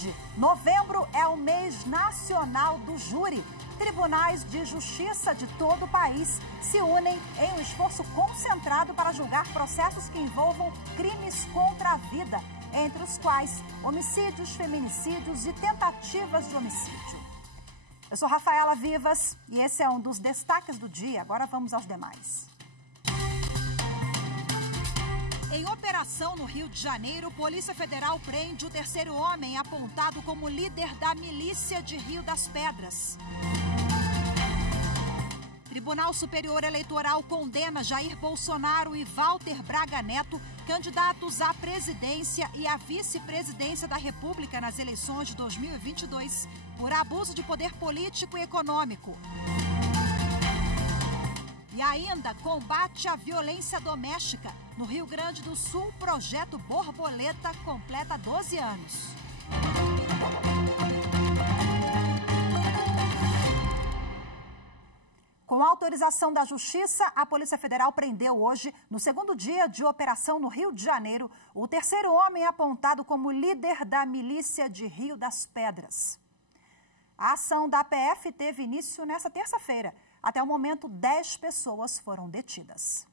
tarde. Novembro é o mês nacional do júri. Tribunais de justiça de todo o país se unem em um esforço concentrado para julgar processos que envolvam crimes contra a vida, entre os quais homicídios, feminicídios e tentativas de homicídio. Eu sou Rafaela Vivas e esse é um dos destaques do dia. Agora vamos aos demais. Em operação no Rio de Janeiro, Polícia Federal prende o terceiro homem apontado como líder da milícia de Rio das Pedras. Tribunal Superior Eleitoral condena Jair Bolsonaro e Walter Braga Neto, candidatos à presidência e à vice-presidência da República nas eleições de 2022, por abuso de poder político e econômico. E ainda, combate à violência doméstica. No Rio Grande do Sul, projeto Borboleta completa 12 anos. Com autorização da Justiça, a Polícia Federal prendeu hoje, no segundo dia de operação no Rio de Janeiro, o terceiro homem apontado como líder da milícia de Rio das Pedras. A ação da PF teve início nesta terça-feira. Até o momento, 10 pessoas foram detidas.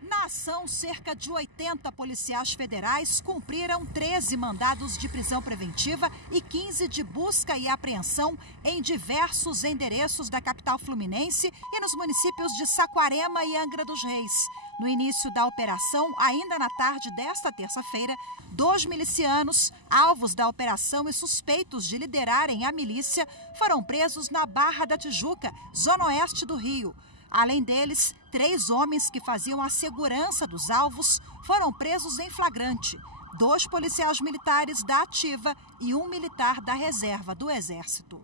Na ação, cerca de 80 policiais federais cumpriram 13 mandados de prisão preventiva e 15 de busca e apreensão em diversos endereços da capital fluminense e nos municípios de Saquarema e Angra dos Reis. No início da operação, ainda na tarde desta terça-feira, 2 milicianos, alvos da operação e suspeitos de liderarem a milícia, foram presos na Barra da Tijuca, zona oeste do Rio. Além deles, 3 homens que faziam a segurança dos alvos foram presos em flagrante. 2 policiais militares da Ativa e 1 militar da Reserva do Exército.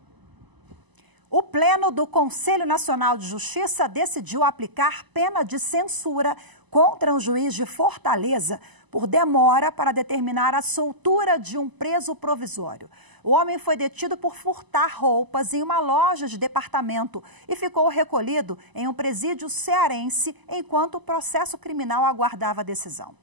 O Pleno do Conselho Nacional de Justiça decidiu aplicar pena de censura contra um juiz de Fortaleza por demora para determinar a soltura de um preso provisório. O homem foi detido por furtar roupas em uma loja de departamento e ficou recolhido em um presídio cearense enquanto o processo criminal aguardava a decisão.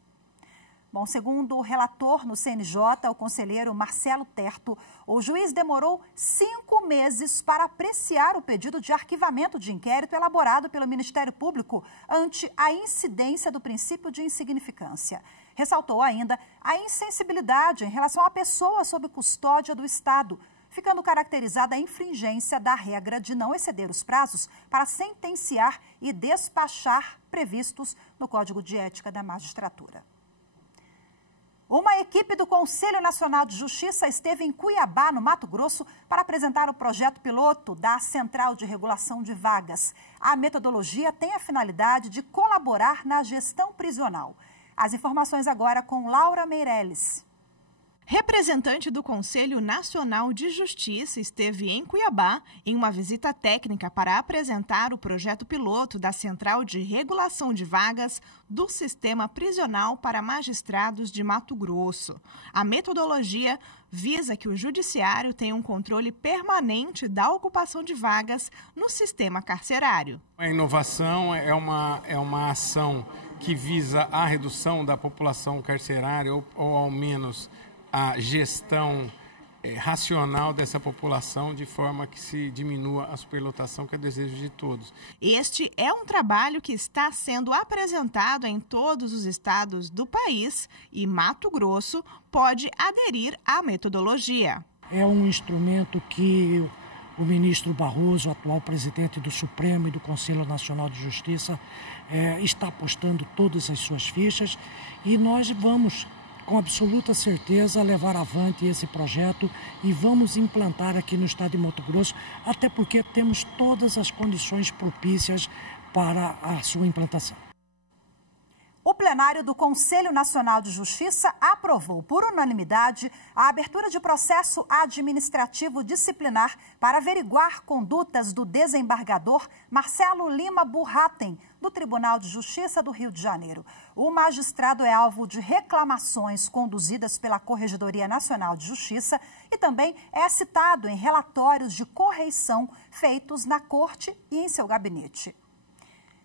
Bom, segundo o relator no CNJ, o conselheiro Marcelo Terto, o juiz demorou 5 meses para apreciar o pedido de arquivamento de inquérito elaborado pelo Ministério Público ante a incidência do princípio de insignificância. Ressaltou ainda a insensibilidade em relação à pessoa sob custódia do Estado, ficando caracterizada a infringência da regra de não exceder os prazos para sentenciar e despachar previstos no Código de Ética da Magistratura. Uma equipe do Conselho Nacional de Justiça esteve em Cuiabá, no Mato Grosso, para apresentar o projeto piloto da Central de Regulação de Vagas. A metodologia tem a finalidade de colaborar na gestão prisional. As informações agora com Laura Meirelles. Representante do Conselho Nacional de Justiça esteve em Cuiabá em uma visita técnica para apresentar o projeto piloto da Central de Regulação de Vagas do Sistema Prisional para Magistrados de Mato Grosso. A metodologia visa que o Judiciário tenha um controle permanente da ocupação de vagas no sistema carcerário. A inovação é uma ação que visa a redução da população carcerária ou ao menos a gestão racional dessa população de forma que se diminua a superlotação, que é o desejo de todos. Este é um trabalho que está sendo apresentado em todos os estados do país e Mato Grosso pode aderir à metodologia. É um instrumento que o ministro Barroso, atual presidente do Supremo e do Conselho Nacional de Justiça, está apostando todas as suas fichas e nós vamos, com absoluta certeza, levar avante esse projeto e vamos implantar aqui no estado de Mato Grosso, até porque temos todas as condições propícias para a sua implantação. O plenário do Conselho Nacional de Justiça aprovou por unanimidade a abertura de processo administrativo disciplinar para averiguar condutas do desembargador Marcelo Lima Burratem, do Tribunal de Justiça do Rio de Janeiro. O magistrado é alvo de reclamações conduzidas pela Corregedoria Nacional de Justiça e também é citado em relatórios de correição feitos na Corte e em seu gabinete.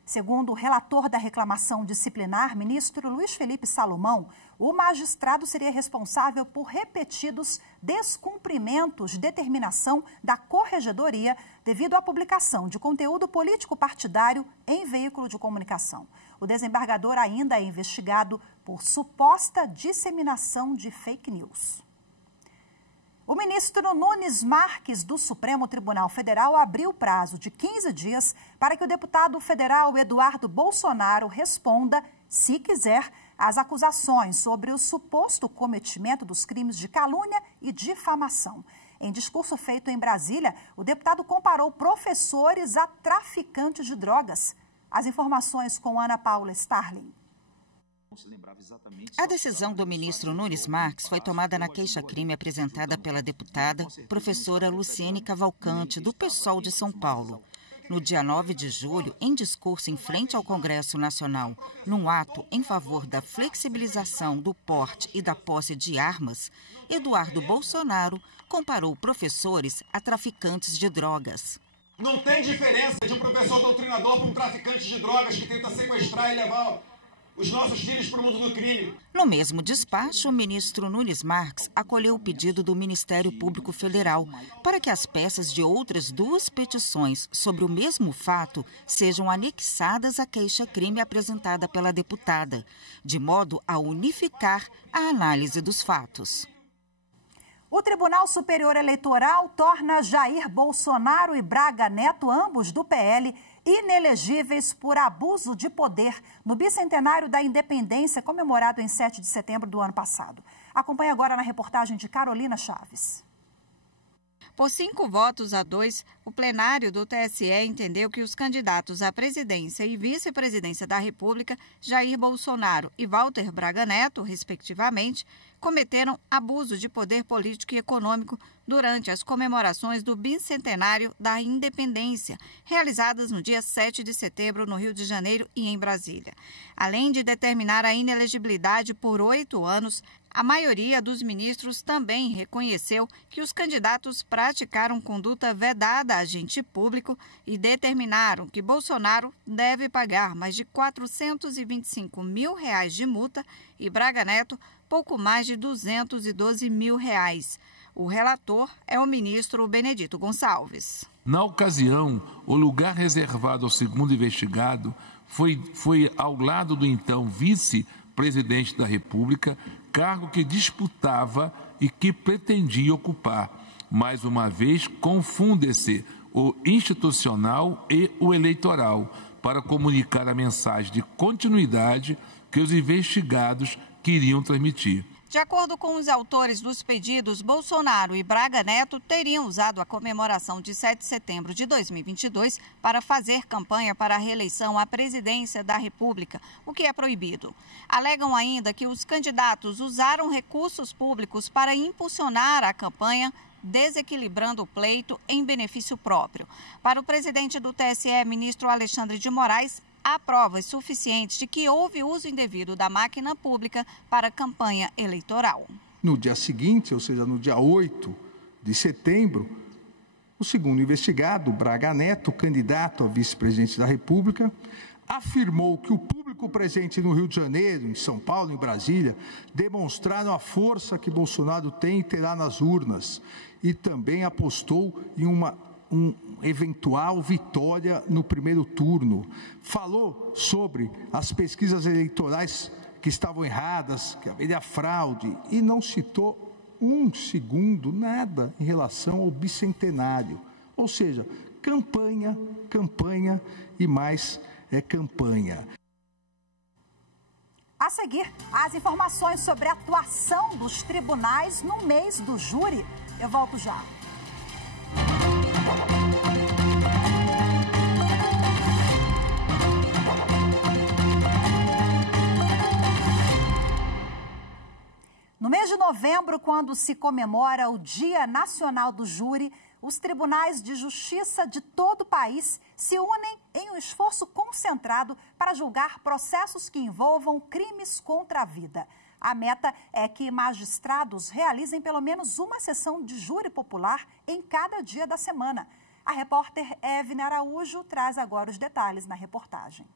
Segundo o relator da reclamação disciplinar, ministro Luiz Felipe Salomão, o magistrado seria responsável por repetidos descumprimentos de determinação da Corregedoria devido à publicação de conteúdo político partidário em veículo de comunicação. O desembargador ainda é investigado por suposta disseminação de fake news. O ministro Nunes Marques, do Supremo Tribunal Federal, abriu prazo de 15 dias para que o deputado federal Eduardo Bolsonaro responda, se quiser, às acusações sobre o suposto cometimento dos crimes de calúnia e difamação. Em discurso feito em Brasília, o deputado comparou professores a traficantes de drogas. As informações com Ana Paula Starling. A decisão do ministro Nunes Marques foi tomada na queixa-crime apresentada pela deputada professora Luciene Cavalcante, do PSOL de São Paulo. No dia 9 de julho, em discurso em frente ao Congresso Nacional, num ato em favor da flexibilização do porte e da posse de armas, Eduardo Bolsonaro comparou professores a traficantes de drogas. Não tem diferença de um professor doutrinador para um traficante de drogas que tenta sequestrar e levar os nossos filhos para o mundo do crime. No mesmo despacho, o ministro Nunes Marques acolheu o pedido do Ministério Público Federal para que as peças de outras duas petições sobre o mesmo fato sejam anexadas à queixa-crime apresentada pela deputada, de modo a unificar a análise dos fatos. O Tribunal Superior Eleitoral torna Jair Bolsonaro e Braga Neto, ambos do PL, inelegíveis por abuso de poder no bicentenário da independência, comemorado em 7 de setembro do ano passado. Acompanhe agora na reportagem de Carolina Chaves. Por 5-2, o plenário do TSE entendeu que os candidatos à presidência e vice-presidência da República, Jair Bolsonaro e Walter Braga Neto, respectivamente, cometeram abuso de poder político e econômico durante as comemorações do bicentenário da independência, realizadas no dia 7 de setembro no Rio de Janeiro e em Brasília. Além de determinar a inelegibilidade por 8 anos, a maioria dos ministros também reconheceu que os candidatos praticaram conduta vedada a agente público e determinaram que Bolsonaro deve pagar mais de R$ 425 mil de multa e Braga Neto pouco mais de R$ 212 mil. O relator é o ministro Benedito Gonçalves. Na ocasião, o lugar reservado ao segundo investigado foi ao lado do então vice-presidente da República, cargo que disputava e que pretendia ocupar. Mais uma vez, confunde-se o institucional e o eleitoral para comunicar a mensagem de continuidade que os investigados queriam transmitir. De acordo com os autores dos pedidos, Bolsonaro e Braga Neto teriam usado a comemoração de 7 de setembro de 2022 para fazer campanha para a reeleição à presidência da República, o que é proibido. Alegam ainda que os candidatos usaram recursos públicos para impulsionar a campanha, desequilibrando o pleito em benefício próprio. Para o presidente do TSE, ministro Alexandre de Moraes, há provas suficientes de que houve uso indevido da máquina pública para a campanha eleitoral. No dia seguinte, ou seja, no dia 8 de setembro, o segundo investigado, Braga Neto, candidato a vice-presidente da República, afirmou que o público presente no Rio de Janeiro, em São Paulo, em Brasília, demonstraram a força que Bolsonaro tem e terá nas urnas e também apostou em uma eventual vitória no primeiro turno. Falou sobre as pesquisas eleitorais que estavam erradas, que haveria fraude, e não citou um segundo nada em relação ao bicentenário. Ou seja, campanha, campanha e mais campanha. A seguir, as informações sobre a atuação dos tribunais no mês do júri. Eu volto já. No mês de novembro, quando se comemora o Dia Nacional do Júri, os tribunais de justiça de todo o país se unem em um esforço concentrado para julgar processos que envolvam crimes contra a vida. A meta é que magistrados realizem pelo menos uma sessão de júri popular em cada dia da semana. A repórter Evne Araújo traz agora os detalhes na reportagem.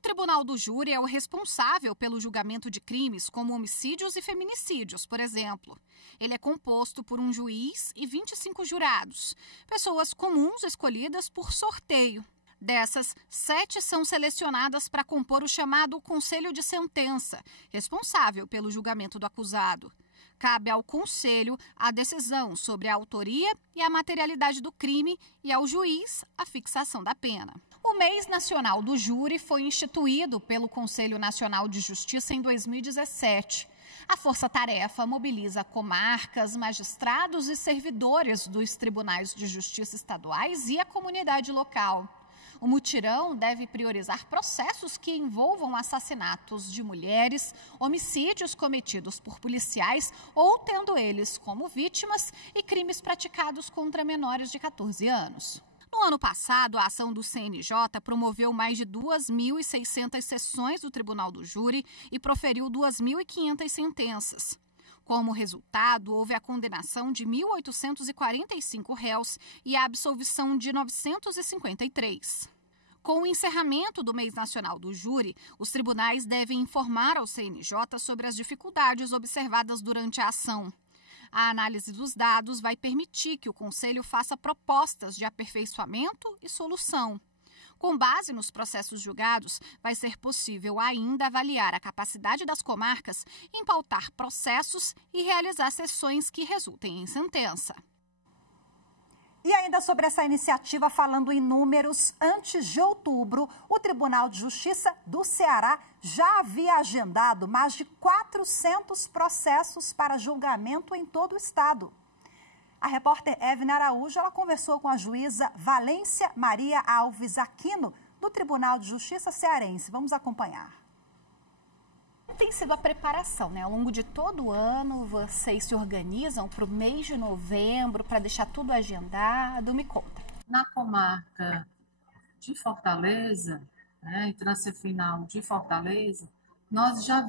O Tribunal do Júri é o responsável pelo julgamento de crimes como homicídios e feminicídios, por exemplo. Ele é composto por um juiz e 25 jurados, pessoas comuns escolhidas por sorteio. Dessas, 7 são selecionadas para compor o chamado Conselho de Sentença, responsável pelo julgamento do acusado. Cabe ao Conselho a decisão sobre a autoria e a materialidade do crime e ao juiz a fixação da pena. O Mês Nacional do Júri foi instituído pelo Conselho Nacional de Justiça em 2017. A força-tarefa mobiliza comarcas, magistrados e servidores dos tribunais de justiça estaduais e a comunidade local. O mutirão deve priorizar processos que envolvam assassinatos de mulheres, homicídios cometidos por policiais ou tendo eles como vítimas e crimes praticados contra menores de 14 anos. No ano passado, a ação do CNJ promoveu mais de 2.600 sessões do Tribunal do Júri e proferiu 2.500 sentenças. Como resultado, houve a condenação de 1.845 réus e a absolvição de 953. Com o encerramento do Mês Nacional do Júri, os tribunais devem informar ao CNJ sobre as dificuldades observadas durante a ação. A análise dos dados vai permitir que o Conselho faça propostas de aperfeiçoamento e solução. Com base nos processos julgados, vai ser possível ainda avaliar a capacidade das comarcas em pautar processos e realizar sessões que resultem em sentença. E ainda sobre essa iniciativa, falando em números, antes de outubro, o Tribunal de Justiça do Ceará já havia agendado mais de 400 processos para julgamento em todo o estado. A repórter Evna Araújo, ela conversou com a juíza Valência Maria Alves Aquino, do Tribunal de Justiça cearense. Vamos acompanhar. Tem sido a preparação, né? Ao longo de todo o ano, vocês se organizam para o mês de novembro, para deixar tudo agendado. Me conta. Na comarca de Fortaleza, né, instância final de Fortaleza, nós já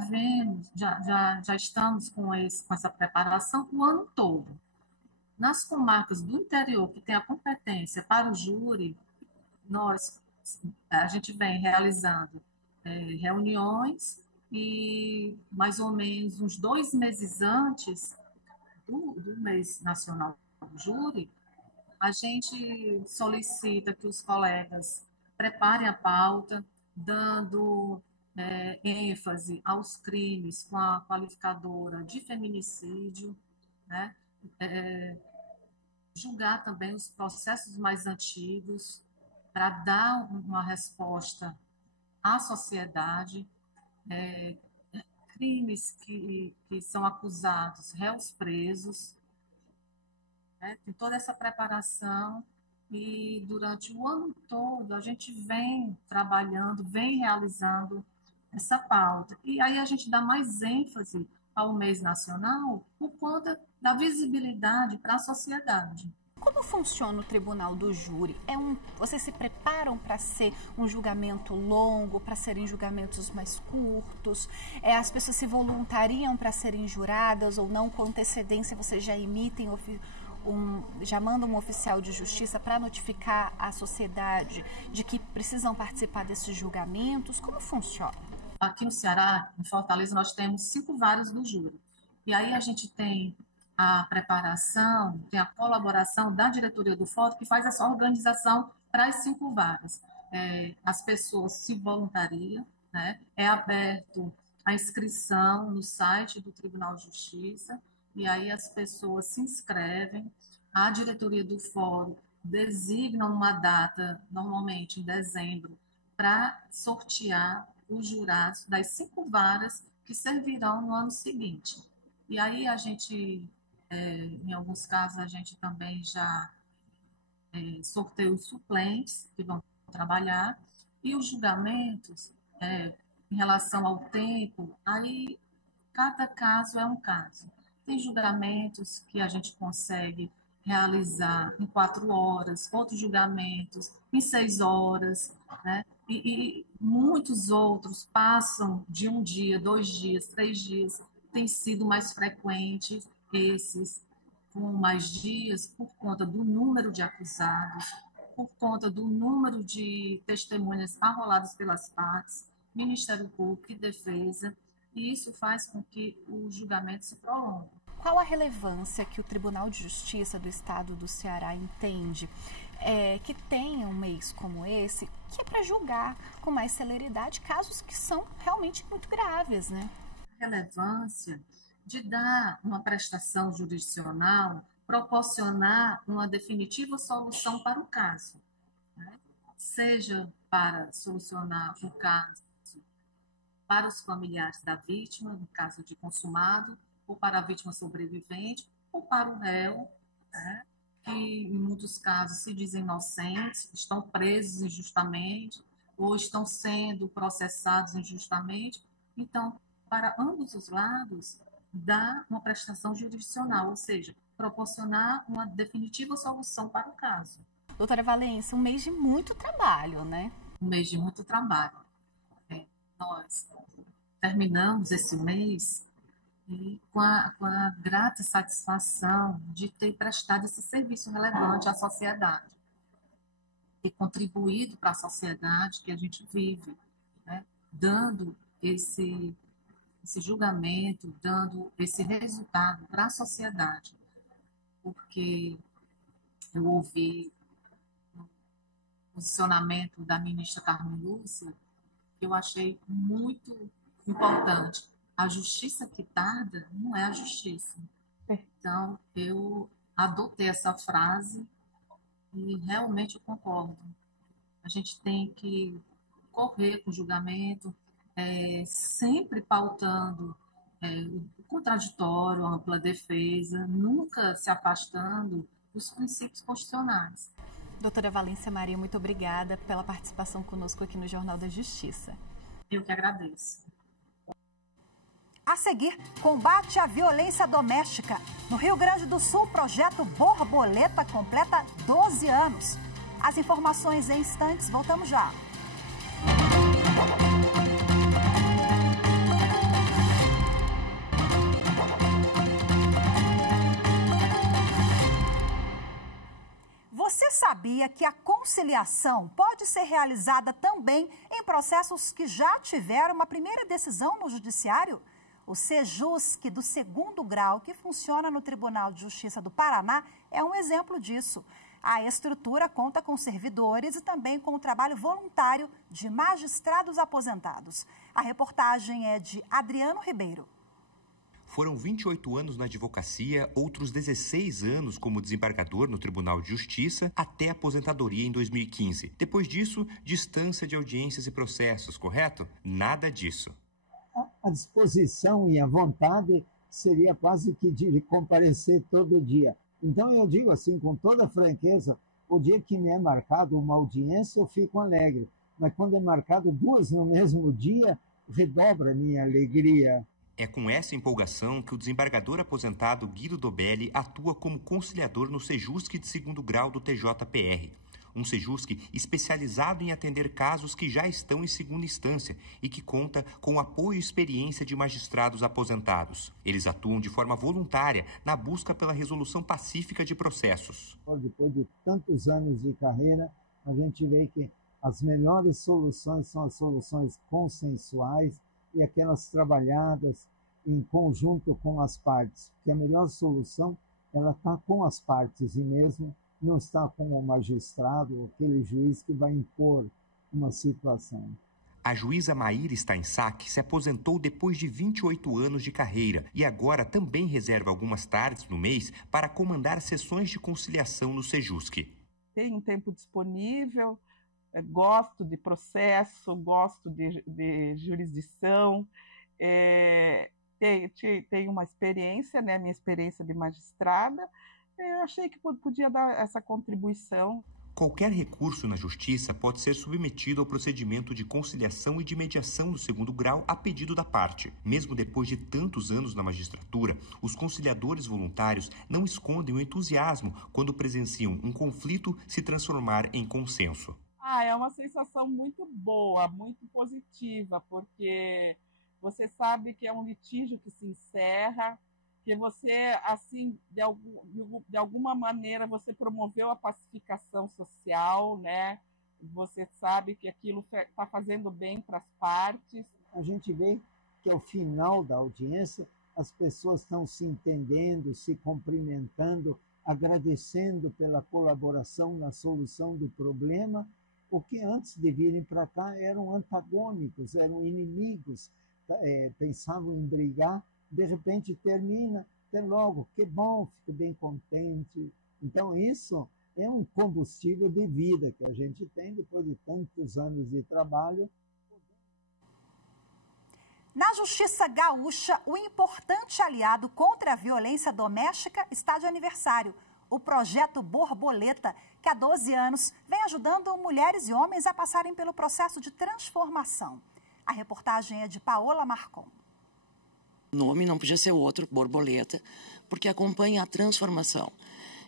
estamos com essa preparação o ano todo. Nas comarcas do interior, que tem a competência para o júri, a gente vem realizando reuniões e mais ou menos uns 2 meses antes do mês nacional do júri, a gente solicita que os colegas preparem a pauta, dando ênfase aos crimes com a qualificadora de feminicídio, né? Julgar também os processos mais antigos para dar uma resposta à sociedade, crimes que são acusados, réus presos, né? Tem toda essa preparação e durante o ano todo a gente vem trabalhando, vem realizando essa pauta. E aí a gente dá mais ênfase ao mês nacional por conta da visibilidade para a sociedade. Como funciona o Tribunal do Júri? Vocês se preparam para ser um julgamento longo, para serem julgamentos mais curtos? As pessoas se voluntariam para serem juradas ou não? Com antecedência, vocês já emitem, já mandam um oficial de justiça para notificar a sociedade de que precisam participar desses julgamentos? Como funciona? Aqui no Ceará, em Fortaleza, nós temos 5 varas do júri. E aí a gente tem a preparação, tem a colaboração da diretoria do fórum, que faz essa organização para as 5 varas. As pessoas se voluntariam, né? É aberto a inscrição no site do Tribunal de Justiça, e aí as pessoas se inscrevem, a diretoria do fórum designa uma data, normalmente em dezembro, para sortear os jurados das 5 varas que servirão no ano seguinte. E aí a gente, em alguns casos, a gente também já sorteia os suplentes que vão trabalhar, e os julgamentos, em relação ao tempo, aí cada caso é um caso. Tem julgamentos que a gente consegue realizar em 4 horas, outros julgamentos em 6 horas, né? E muitos outros passam de 1 dia, 2 dias, 3 dias. Tem sido mais frequentes esses com mais dias por conta do número de acusados, por conta do número de testemunhas arroladas pelas partes. Ministério Público e Defesa, e isso faz com que o julgamento se prolongue. Qual a relevância que o Tribunal de Justiça do Estado do Ceará entende que tenha um mês como esse, que é para julgar com mais celeridade casos que são realmente muito graves, né? A relevância de dar uma prestação jurisdicional, proporcionar uma definitiva solução para o caso, né? Seja para solucionar o caso para os familiares da vítima, no caso de consumado, ou para a vítima sobrevivente, ou para o réu, né, que em muitos casos se dizem inocentes, estão presos injustamente, ou estão sendo processados injustamente. Então, para ambos os lados, dá uma prestação jurisdicional, ou seja, proporcionar uma definitiva solução para o caso. Doutora Valência, um mês de muito trabalho, né? Um mês de muito trabalho. Nós terminamos esse mês e com a grata satisfação de ter prestado esse serviço relevante à sociedade, ter contribuído para a sociedade que a gente vive, né? Dando esse julgamento, dando esse resultado para a sociedade, porque eu ouvi o posicionamento da ministra Carmen Lúcia, que eu achei muito importante. A justiça quitada não é a justiça. Então, eu adotei essa frase e realmente eu concordo. A gente tem que correr com o julgamento, sempre pautando o contraditório, a ampla defesa, nunca se afastando dos princípios constitucionais. Doutora Valência Maria, muito obrigada pela participação conosco aqui no Jornal da Justiça. Eu que agradeço. A seguir, combate à violência doméstica. No Rio Grande do Sul, o projeto Borboleta completa 12 anos. As informações em instantes, voltamos já. Você sabia que a conciliação pode ser realizada também em processos que já tiveram uma primeira decisão no judiciário? O Sejusc do 2º grau, que funciona no Tribunal de Justiça do Paraná, é um exemplo disso. A estrutura conta com servidores e também com o trabalho voluntário de magistrados aposentados. A reportagem é de Adriano Ribeiro. Foram 28 anos na advocacia, outros 16 anos como desembargador no Tribunal de Justiça, até a aposentadoria em 2015. Depois disso, distância de audiências e processos, correto? Nada disso. A disposição e a vontade seria quase que de comparecer todo dia. Então eu digo assim, com toda franqueza, o dia que me é marcado uma audiência, eu fico alegre. Mas quando é marcado 2 no mesmo dia, redobra a minha alegria. É com essa empolgação que o desembargador aposentado Guido Dobelli atua como conciliador no Sejusc de 2º grau do TJPR. Um Sejusc especializado em atender casos que já estão em segunda instância e que conta com o apoio e experiência de magistrados aposentados. Eles atuam de forma voluntária na busca pela resolução pacífica de processos. Depois de tantos anos de carreira, a gente vê que as melhores soluções são as soluções consensuais e aquelas trabalhadas em conjunto com as partes, porque a melhor solução ela está com as partes e mesmo não está com o magistrado, aquele juiz que vai impor uma situação. A juíza Maíra Steinsack se aposentou depois de 28 anos de carreira e agora também reserva algumas tardes no mês para comandar sessões de conciliação no Sejusc. Tenho um tempo disponível, gosto de processo, gosto de jurisdição, tenho uma experiência, né, minha experiência de magistrada. Eu achei que podia dar essa contribuição. Qualquer recurso na Justiça pode ser submetido ao procedimento de conciliação e de mediação do 2º grau a pedido da parte. Mesmo depois de tantos anos na magistratura, os conciliadores voluntários não escondem o entusiasmo quando presenciam um conflito se transformar em consenso. É uma sensação muito boa, muito positiva, porque você sabe que é um litígio que se encerra, que você, assim, de alguma maneira, você promoveu a pacificação social, né? você sabe que aquilo está fazendo bem para as partes. A gente vê que ao final da audiência as pessoas estão se entendendo, se cumprimentando, agradecendo pela colaboração na solução do problema, o que antes de virem para cá eram antagônicos, eram inimigos, pensavam em brigar, de repente termina, até logo, que bom, fico bem contente. Então isso é um combustível de vida que a gente tem depois de tantos anos de trabalho. Na Justiça Gaúcha, o importante aliado contra a violência doméstica está de aniversário. O projeto Borboleta, que há 12 anos vem ajudando mulheres e homens a passarem pelo processo de transformação. A reportagem é de Paola Marcon. O nome não podia ser outro, Borboleta, porque acompanha a transformação.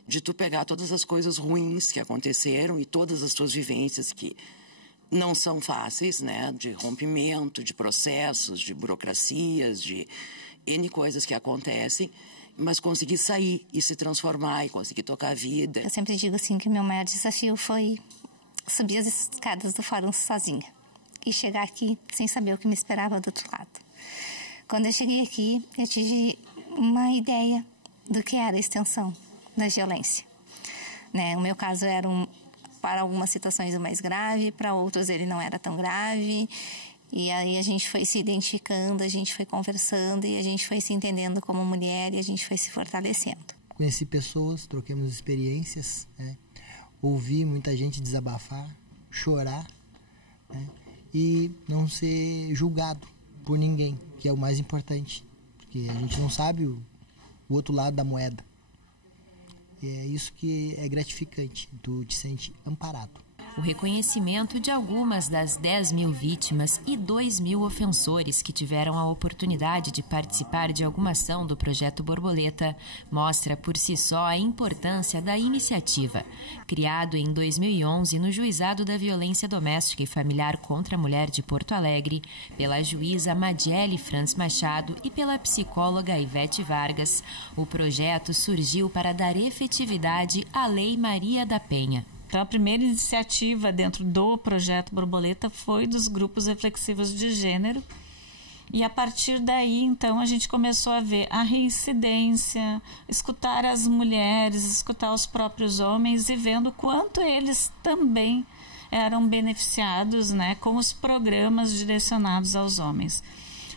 De tu pegar todas as coisas ruins que aconteceram e todas as tuas vivências que não são fáceis, né? De rompimento, de processos, de burocracias, de N coisas que acontecem, mas conseguir sair e se transformar e conseguir tocar a vida. Eu sempre digo assim que o meu maior desafio foi subir as escadas do fórum sozinha e chegar aqui sem saber o que me esperava do outro lado. Quando eu cheguei aqui, eu tive uma ideia do que era a extensão da violência. Né? O meu caso era para algumas situações o mais grave, para outros ele não era tão grave. E aí a gente foi se identificando, a gente foi conversando e a gente foi se entendendo como mulher e a gente foi se fortalecendo. Conheci pessoas, troquemos experiências, né? Ouvi muita gente desabafar, chorar, né? E não ser julgado por ninguém, que é o mais importante, porque a gente não sabe o outro lado da moeda. E é isso que é gratificante, tu te sente amparado. O reconhecimento de algumas das 10.000 vítimas e 2.000 ofensores que tiveram a oportunidade de participar de alguma ação do Projeto Borboleta mostra por si só a importância da iniciativa. Criado em 2011 no Juizado da Violência Doméstica e Familiar contra a Mulher de Porto Alegre, pela juíza Madiele Franz Machado e pela psicóloga Ivete Vargas, o projeto surgiu para dar efetividade à Lei Maria da Penha. Então, a primeira iniciativa dentro do Projeto Borboleta foi dos grupos reflexivos de gênero. E, a partir daí, então, a gente começou a ver a reincidência, escutar as mulheres, escutar os próprios homens e vendo quanto eles também eram beneficiados, né, com os programas direcionados aos homens.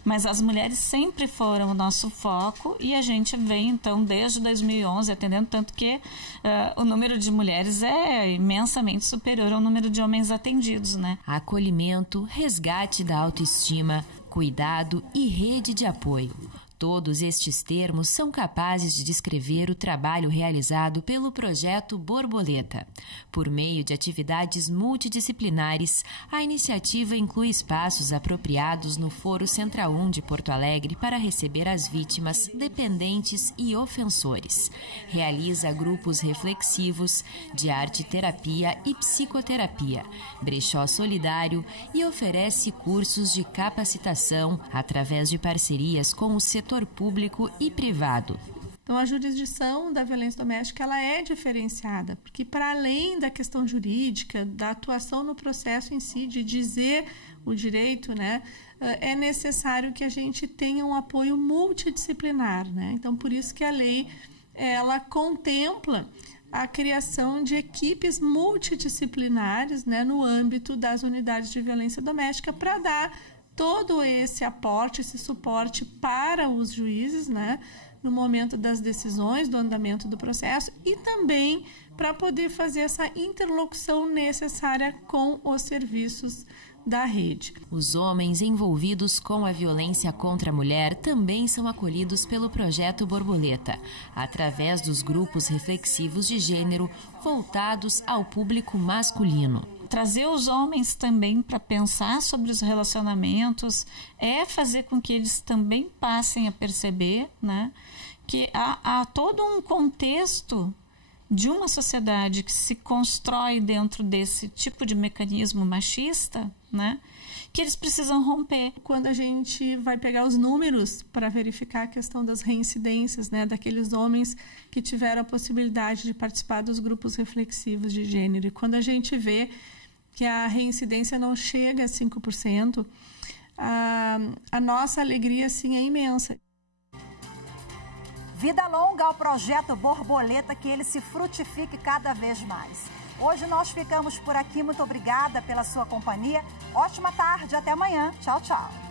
Mas as mulheres sempre foram o nosso foco e a gente vem, então, desde 2011, atendendo, tanto que o número de mulheres é imensamente superior ao número de homens atendidos, né? Acolhimento, resgate da autoestima, cuidado e rede de apoio. Todos estes termos são capazes de descrever o trabalho realizado pelo Projeto Borboleta. Por meio de atividades multidisciplinares, a iniciativa inclui espaços apropriados no Foro Central 1 de Porto Alegre para receber as vítimas, dependentes e ofensores. Realiza grupos reflexivos de arte-terapia e psicoterapia, brechó solidário e oferece cursos de capacitação através de parcerias com o setor público e privado. Então, a jurisdição da violência doméstica ela é diferenciada, porque para além da questão jurídica, da atuação no processo em si, de dizer o direito, né, é necessário que a gente tenha um apoio multidisciplinar, né? Então, por isso que a lei ela contempla a criação de equipes multidisciplinares, né, no âmbito das unidades de violência doméstica para dar todo esse aporte, esse suporte para os juízes, né, no momento das decisões, do andamento do processo e também para poder fazer essa interlocução necessária com os serviços da rede. Os homens envolvidos com a violência contra a mulher também são acolhidos pelo Projeto Borboleta, através dos grupos reflexivos de gênero voltados ao público masculino. Trazer os homens também para pensar sobre os relacionamentos é fazer com que eles também passem a perceber, né, que há todo um contexto de uma sociedade que se constrói dentro desse tipo de mecanismo machista, né, que eles precisam romper. Quando a gente vai pegar os números para verificar a questão das reincidências, né, daqueles homens que tiveram a possibilidade de participar dos grupos reflexivos de gênero, e quando a gente vê que a reincidência não chega a 5%, a nossa alegria, sim, é imensa. Vida longa ao projeto Borboleta, que ele se frutifique cada vez mais. Hoje nós ficamos por aqui. Muito obrigada pela sua companhia. Ótima tarde. Até amanhã. Tchau, tchau.